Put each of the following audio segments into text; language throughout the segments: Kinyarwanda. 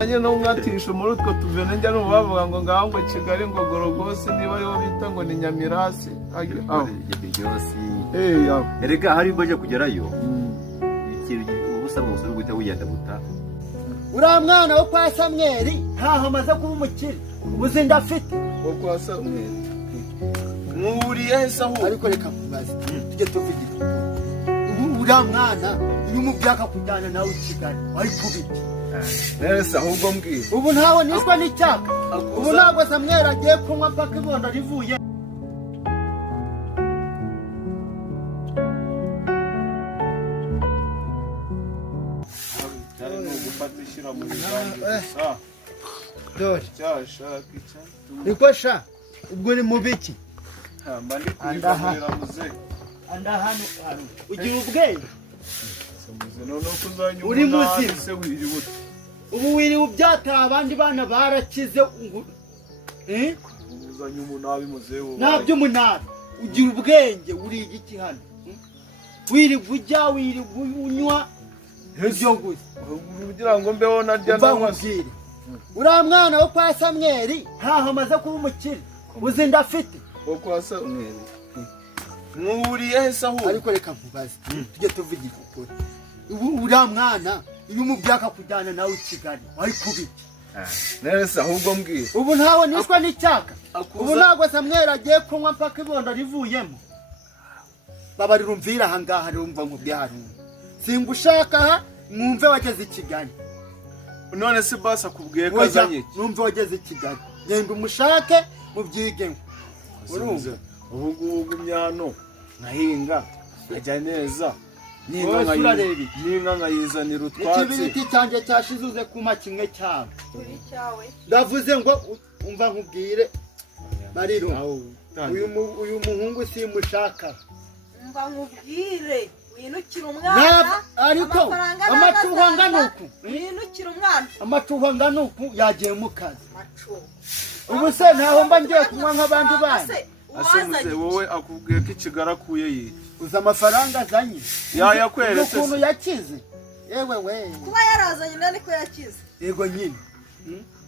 anye no mwatisha muri utwo tuvene njya no bavuga ngo ngaho Kigali ngo Gorogosi niba yo bita ngo ni Nyamirasi Gorogosi yaho erega hari mbaje kugerayo ikintu ubusabwa gusubira guhita wiyanda buta uriya mwana wo kwa Samweli ntaho amaze kuba umukire ubuzi ndafite wo kwa Samweli mwuriye hesa ho ariko reka kubaza tujye tuvugira uriya mwana iyo umubyaka kujyana nawe i Kigali wari kubita neza ahubwo mbwira ubu ntawe nishwa n'icyaka ubu ntabwo Samweli agiye kunywa paka ibondo rivuye dore niko sha ubwo uri mu biki andahano ugira ubwenge uri muzima ubu wiriwe ubyataha abandi bana barakize uzanye umunabi muzeho nabyo umunani ugira ubwenge uriga iki hano wiriwe ujya wiriwe unywa ibyo gusa kugira ngo mbeho narya n'amabwire uriya mwana wo kwa Samweli ntaho amaze kuba umukire uzi ndafite wo kwa Samweli mwuriye hesa ho ariko reka nkubaze tujye tuvugira ukuri uriya mwana iyo umubyaka kujyana nawe i Kigali wari kubita neza ahubwo mbwira ubu ntawe nishwa n'icyaka ubu ntabwo Samweli agiye kunywa mpaka ibondo rivuyemo babarira umvira aha ngaha rumva nk'ubwiharungu singushaka aha mwumve wageze i Kigali none se basa kubwiye ko azanye iki numve wageze i Kigali genda umushake mubyige urumva ubu myano nkahinga ajya neza ninka nkayizanira utwatsi ikibiriti cyanjye cyashizuze kuma kimwe cyawe ndavuze ngo umva nkubwire Mariro uyu muhungu simushaka umva nkubwire winukira umwana ariko amacuho nganuku winukira umwana amacuho nganuku yagiye mu kazi ubu se ntaho mba ngiye kunywa nk'abandi bana ase wowe akubwiye ko ikigarakuye yiki uza amafaranga azanye yakweretse ukuntu yakize yewe we kuba yarazanye nani ko yakize yego nyine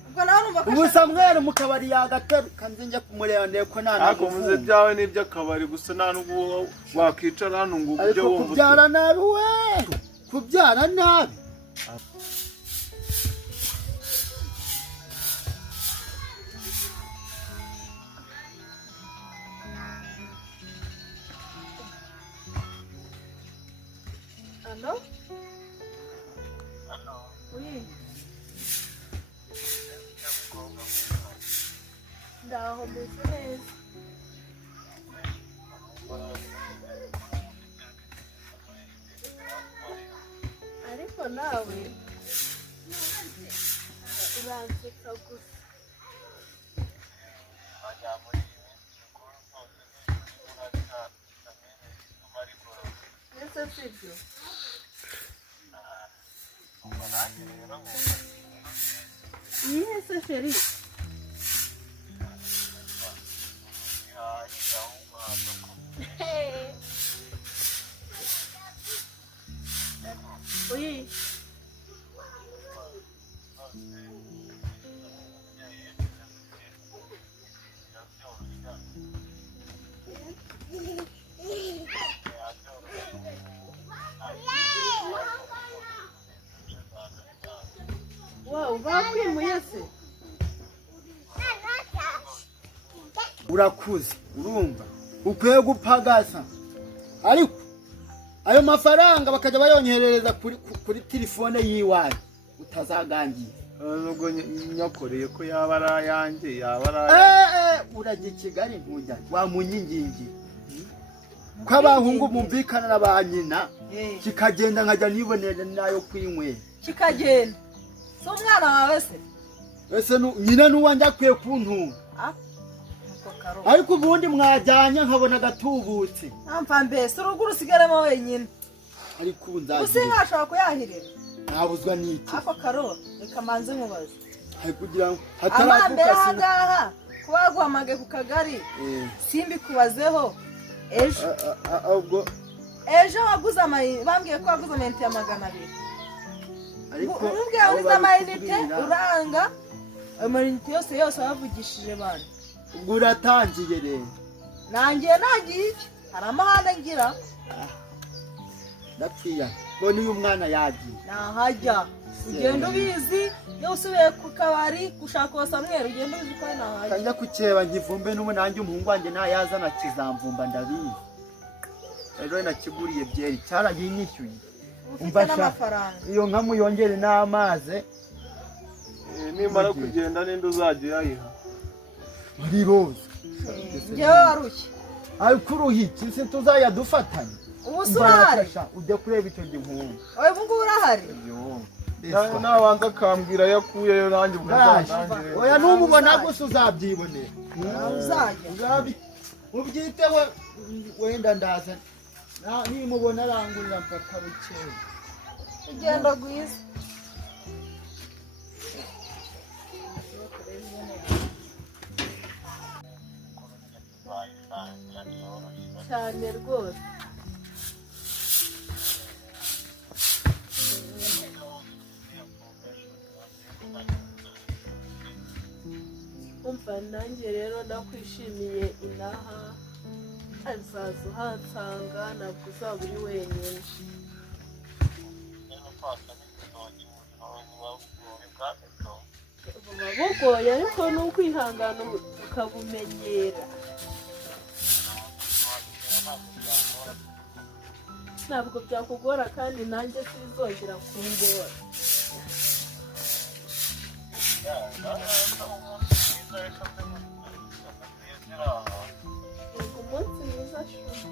ubwo nawe numva ko ubu Samweli mu kabari yagateruka nzi njye kumureba ndeko nana ako muze byawe n'iby'akabari gusa nta n'ubwo wakicara hano ngo ujye wumva kubyara nabi we kubyara nabi Allo? Oui. Ndaho mbese neza. Ariko nawe uranseka gusa. Ese sibyo? Iyihe se sheri? Oui. Wow, bakwimuye se? urakuze urumva ukwiye gupagasa ariko ayo mafaranga bakajya bayongerereza kuri telefone yiwaye utazagangira nubwo nyakoreye ko yaba ari ayanjye yaba ari urajya i Kigali ntujya wamunyingingira ko abahungu bumvikana na ba nyina kikagenda nkajya nibonera nayo kwinywera Kikagenda so umwana wawe se ese nyina n'uwanjye akwiye kuntunga ariko ubundi mwajyanye nkabona gatubutse amfa mbese urugo rusigaremo wenyine ariko ubu nzagira usi nkashobora kuyahirira ntabuzwa n'iki ako karo reka manze nkubaze hari kugira ngo amambere hataravuka ahangaha kuba yaguhamagaye ku kagari simbikubazeho ejo ubwo ejo waguze bambwiye ko waguze amayinite ya 200 umubwira ngo uzi amayinite uranga amayinite yose wavugishije abantu ubwo uratangiye rero nangiye nagiye iki hari amahane ngira ndapfiya ngo niyo mwana yagiye nahajya ugenda ubizi iyo usubiye ku kabari gushaka uwa Samweli ugenda ubizi ko nahajya kajya kukeba nkivumbe n'ubu nanjye umuhungu wanjye ntayazana kizamvumba ndabizi rero nakiguriye byeri cyarayinyishyuye ufite n'amafaranga iyo nka muyongere n'amazi nimara kugenda ninde uzajya uyayiha muri roza njyewe warushye ariko uruhiki si tuzayadufatanye ubu se urahari ujya kureba icyo gihungu wowe ubu ngubu urahari nabanza akambwira yakuyeyo nanjye oya numubona gusa uzabyibonera uzajya ubyiteho wenda ndaza nimubona arangurira mpaka bukeye ugenda rwiza cyane rwose umva nanjye rero ndakwishimiye inaha azaza uhansanga ntabwo uzaba uri wenyine buba bugoye ariko ni ukwihangana ukabumenyera ntabwo byakugora kandi nanjye sinzongera kungora yego umunsi mwiza shuri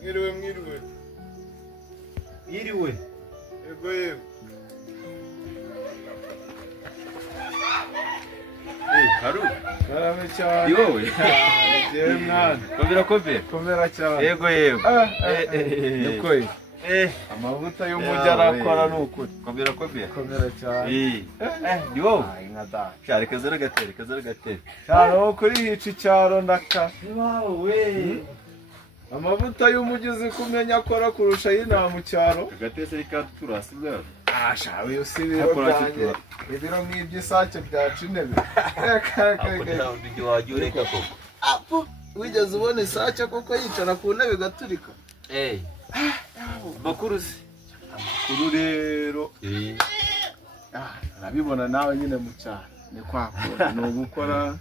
mwiriwe mwiriwe yiriwe yego yego haru karame cyane ni wowe jewe mwana komera cyane yego yego nikoye amavuta y'umujyi arakora ni ukuri komera cyane ni wowe inka da cyane kazana gateri cyane wo kuri hica icyaro ndaka wawe amavuta y'umujyi uzi kumenya akora kurusha y'inaha mu cyaro agatese kandi turasi bwawe shawe usi ibiro byanjye ibiro nk'iby'isake byaca intebe ntabwo wajya ureka koko wigeze ubona isake koko yicara ku ntebe igaturika amakuru se amakuru rero urabibona nawe nyine mu cyaro ni kwakora ni ugukora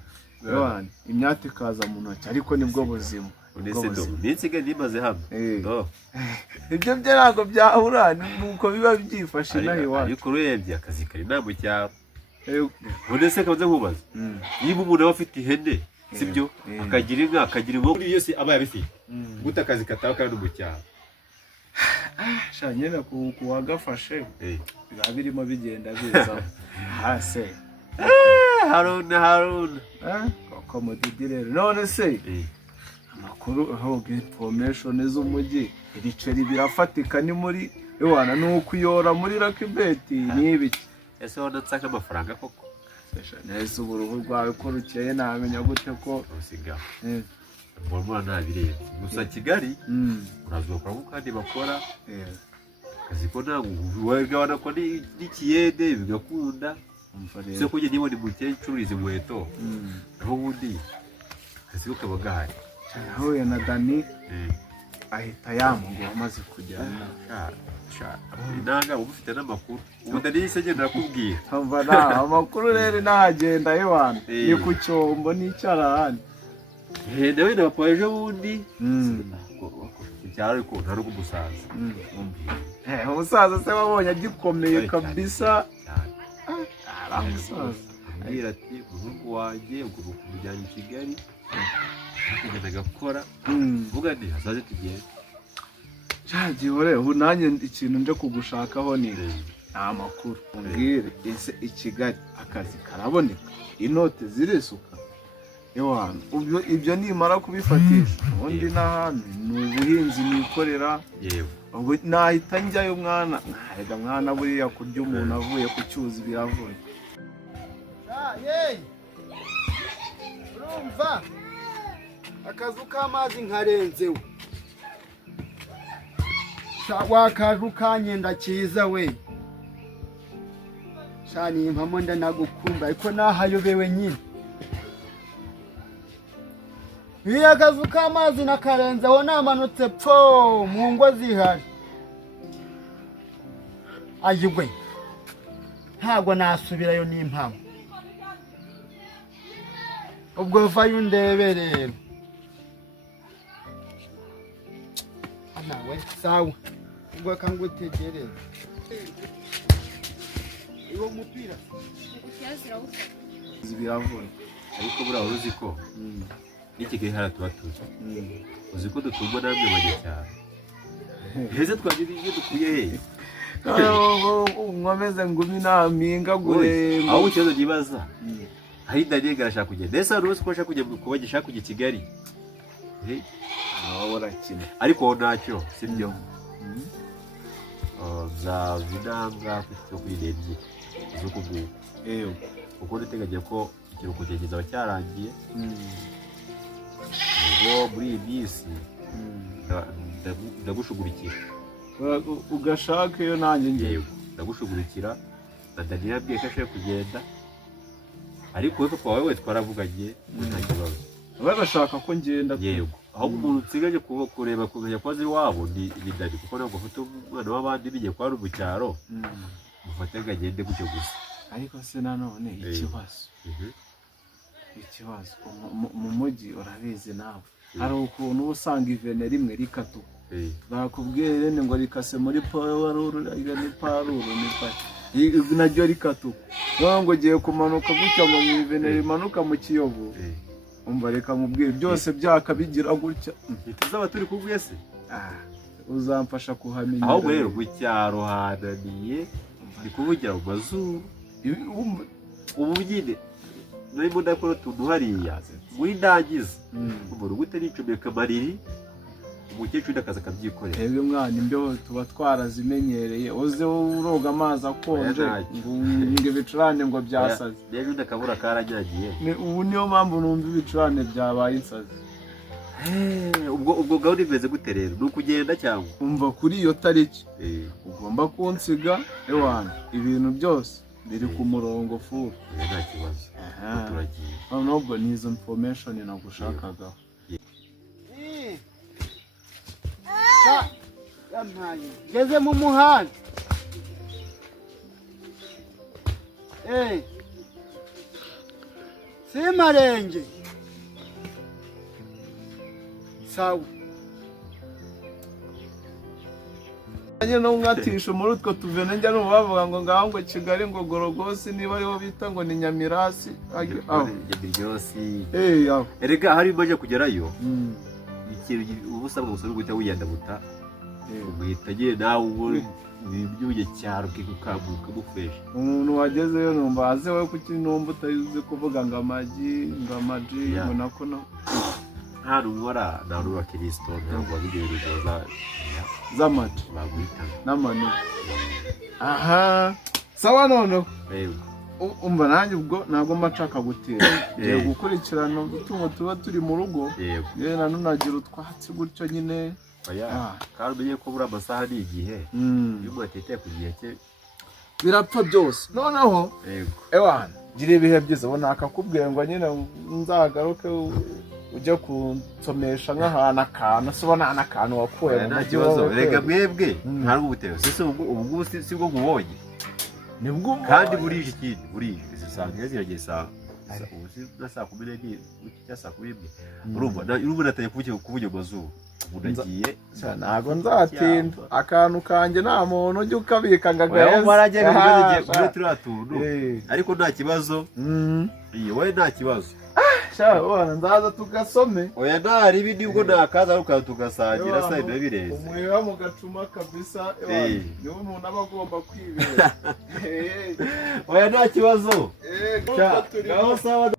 imyaka ikaza mu ntoki ariko nibwo buzima nisigaye nimaze hano ibyo byo ntabwo byahura nuko biba byifashe inaha iwacu ariko urebye akazi kari nta mu cyaro ubundi se kabanza nkubaza niba umuntu aba afite ihene sibyo akagira inka akagira inkoko yose aba yabifite gute akazi kataba kandi mu cyaro nyine kuwagafashe biba birimo bigenda biza hasi haruna koko mudidi rero none se amakuru aho information z'umujyi ibiceri birafatika ni muri ewana nuko uyora muri Rakibeti n'ibiki ese wona tsaka amafaranga koko nese uburuhu rwawe ko rukeye namenya gute ko usiga mbona ntabireba gusa Kigali urazuka ko kandi bakora kazi ko ntabwo wegabana ko n'ikiyede bigakunda se kujye nibone mu cyecururiza inkweto aho ubundi kazi ko kabagahari yahuye na Dani ahita yamugo amaze kujyana inanga ufite n'amakuru ubu Dani yisegenda nakubwira hamva amakuru rero nahagenda yewana ni ku cyombo n'icyarahani nawe na papa ejo bundi icyaro ariko ntari umusaza umusaza se wabonye agikomeye kabisa agira ati umuhungu wanjye ugomba kumujyana i Kigali kugenda agakora mvuga nti hazaze tugende gihore ubu nanjye ikintu nje kugushakaho ni nta makuru umbwire ese i Kigali akazi karaboneka inote zirisuka ewana ibyo nimara kubifatisha ubundi n'ahandi ni ubuhinzi nikorera yewe ubwo nahita njyayo mwana nkarega mwana buriya kurya umuntu avuye ku cyuzi biravuna urumva akazu k'amazi nkarenzeho wakaje kanyenda cyiza we shani impamo ndanagukumba ariko nahayobewe nyine iyo akazu k'amazi nakarenzeho namanutse pfo mu ngo zihari ayigwe ntabwo nasubirayo n'impamo ubwo vayo undebe rero nawe sawa ubwo kangutegereza uwo mupira biravuna ariko buriya wari uzi ko n'ikigali hariya tuba tuzi uzi ko dutungwa namwe abanyacyaro heza twagira ibyo dukuye hehe nkomeze ngumi nampingagure aho ikibazo gibaza hari Daniel arashaka kugenda ese hari uzi ko ashaka kujya kuba gishaka kujya i Kigali wowe urakina ariko wowe ntacyo sibyo nzaba inanga kuri ebyiri z'uku nguku kuko ndateganya ko ikiruhuko cyanjye kizaba cyarangiye ubwo muri iyi minsi ndagushugurikira ugashaka iyo nanjye ngewe ndagushugurikira na Daniel yabwiye ko ashaka kugenda ariko we papa wawe twaravuganye nta kibazo bagashaka ko ngenda yego aho umuntu usigaje kureba kumenya ko azi iwabo ni Dani kuko ntabwo ufite umwana w'abandi bigiye kwa ari mu cyaro mufate ngo agende gutyo gusa ariko se nanone ikibazo mu mujyi urabizi nawe hari ukuntu uba usanga ivene rimwe rikatuka bakubwiye ngo rikase muri paruru ni paruru naryo rikatuka ngo ugiye kumanuka gutya ngo mu ivene rimanuka mu Kiyovu umva reka mubwire byose byaka bigira gutya tuzaba turi kubwiye se uzamfasha kuhamenya ahubwo rero mu cyaro hananiye ndi kuvugira mu mazuru ubu nyine narimo ndakora utuntu hariya muri ndangiza umuntu gute nicomeka amariri umukecuru akaza akabyikorera twebwe mwana imbeho tuba twarazimenyereye uze uroga amazi akonje ngo ibicurane ngo byasaze rero ndakabura karanyagiye ubu niyo mpamvu numva ibicurane byabaye insazi ubwo gahunda imeze gute rero ni ukugenda cyangwa umva kuri iyo tariki ugomba kunsiga ewana ibintu byose biri ku murongo furu nta kibazo turagiye nubwo ni izo information nagushakagaho ngeze mu muhanda si marenge sawa no mwatisha muri utwo tuvene njya no bavuga ngo ngaho ngo Kigali ngo Gorogosi niba ariho bita ngo ni Nyamirasi Nyamirasi erega hari baje kugerayo ikintu ubusabwa gusa n'uguta wiyandabuta umuhita giye nawe ubwo byuje cyaro kikukabuka gufesha umuntu wagezeyo numva aze we kuki numva utazi kuvuga ngo amaji ngo nako no nta rumwara na ruba Kristo ntabwo bigereza z'amata bagwita n'amani aha sawa noneho umva nanjye ubwo ntabwo mashaka gutera ngiye gukurikirana utungo tuba turi mu rugo yewe na none agira utwatsi gutyo nyine kandi umenye ko buri amasaha ni igihe iyo umuntu atitaye ku gihe cye birapfa byose noneho ewana gira ibihe byiza ubu nakakubwiye ngo nyine nzagaruke ujya kunsomesha nk'ahantu akantu se ubona n'akantu wakuye mu mujyi wawe rega mwebwe ntabwo ubutero se ubu si bwo nkubonye nibwo kandi burije ikindi burije zisanga ziragiye saa saa 10 cyangwa saa 11 urumva natangiye kuvugira amazuru unagiye ntabwo nzatinda akantu kanjye nta muntu ujya ukabika ngo agaheze turiya tuntu ariko nta kibazo wowe nta kibazo sha wana nzaza tugasome. Oya ntari ibi nibwo nakaza ariko tugasangira saa ibyo birenze. Umureba mu gacuma kabisa niwe umuntu aba agomba kwibera. Oya nta kibazo. Gaho sawa.